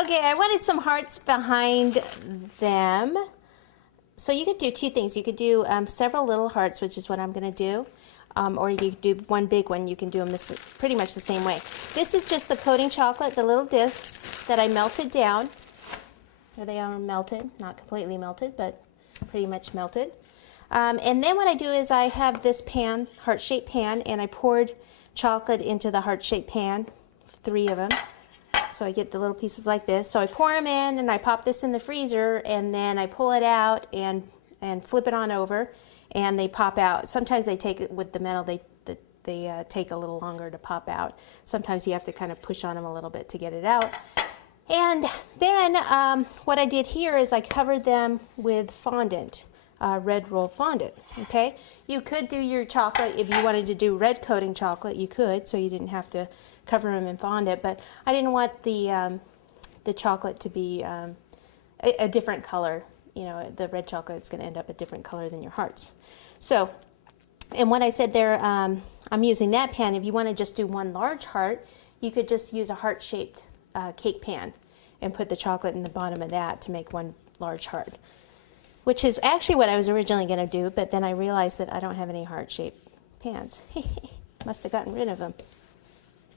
Okay, I wanted some hearts behind them. So you could do two things. You could do several little hearts, which is what I'm going to do. Or you could do one big one. You can do them pretty much the same way. This is just the coating chocolate, the little discs that I melted down. There they are melted, not completely melted, but pretty much melted. And then what I do is I have this pan, heart-shaped pan, and I poured chocolate into the heart-shaped pan, 3 of them. So I get the little pieces like this. So I pour them in and I pop this in the freezer, and then I pull it out and flip it on over, and they pop out. Sometimes they take it with the metal, they take a little longer to pop out. Sometimes you have to kind of push on them a little bit to get it out. And then what I did here is I covered them with fondant, red roll fondant. Okay, you could do your chocolate if you wanted to do red coating chocolate. You could, so you didn't have to cover them in fondant, but I didn't want the chocolate to be a different color. You know, the red chocolate is going to end up a different color than your hearts. So, and when I said there, I'm using that pan. If you want to just do one large heart, you could just use a heart-shaped cake pan and put the chocolate in the bottom of that to make one large heart, which is actually what I was originally going to do, but then I realized that I don't have any heart-shaped pans. Must have gotten rid of them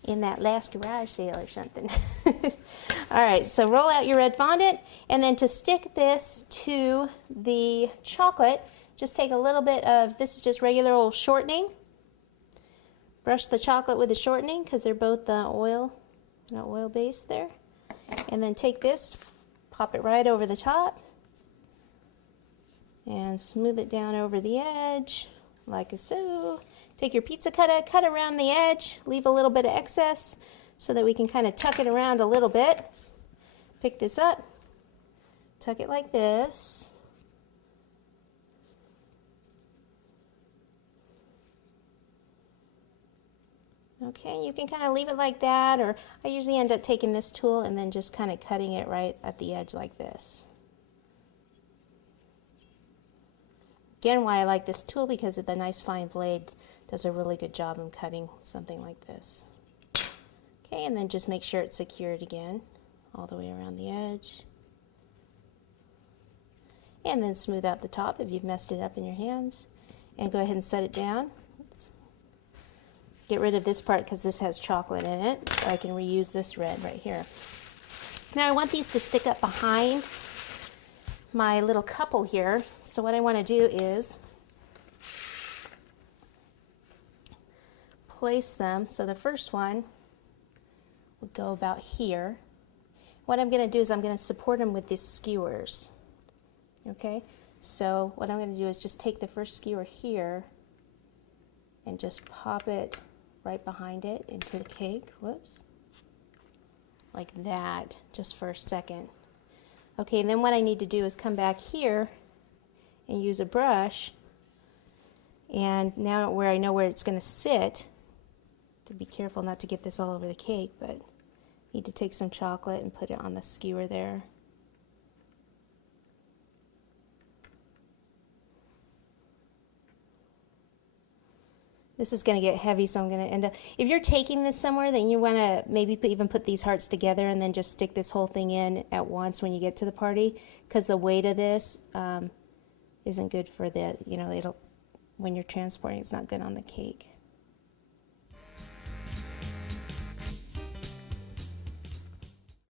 in that last garage sale or something. All right, so roll out your red fondant, and then to stick this to the chocolate, just take a little bit of, this is just regular old shortening. Brush the chocolate with the shortening because they're both oil based there. And then take this, pop it right over the top, and smooth it down over the edge like so. Take your pizza cutter, cut around the edge, leave a little bit of excess so that we can kind of tuck it around a little bit. Pick this up, tuck it like this. Okay, you can kind of leave it like that, or I usually end up taking this tool and then just kind of cutting it right at the edge like this. Again, why I like this tool, because of the nice fine blade does a really good job in cutting something like this. Okay, and then just make sure it's secured again all the way around the edge. And then smooth out the top if you've messed it up in your hands. And go ahead and set it down. Get rid of this part because this has chocolate in it. So I can reuse this red right here. Now I want these to stick up behind my little couple here. So what I want to do is place them. So the first one would go about here. What I'm going to do is I'm going to support them with these skewers. Okay, so what I'm going to do is just take the first skewer here and just pop it right behind it into the cake. Whoops. Like that, just for a second. Okay, and then what I need to do is come back here and use a brush, and now where I know where it's going to sit, to be careful not to get this all over the cake, but need to take some chocolate and put it on the skewer there. This is going to get heavy, so I'm going to end up, if you're taking this somewhere, then you want to maybe even put these hearts together and then just stick this whole thing in at once when you get to the party, because the weight of this isn't good for the, you know, when you're transporting, it's not good on the cake.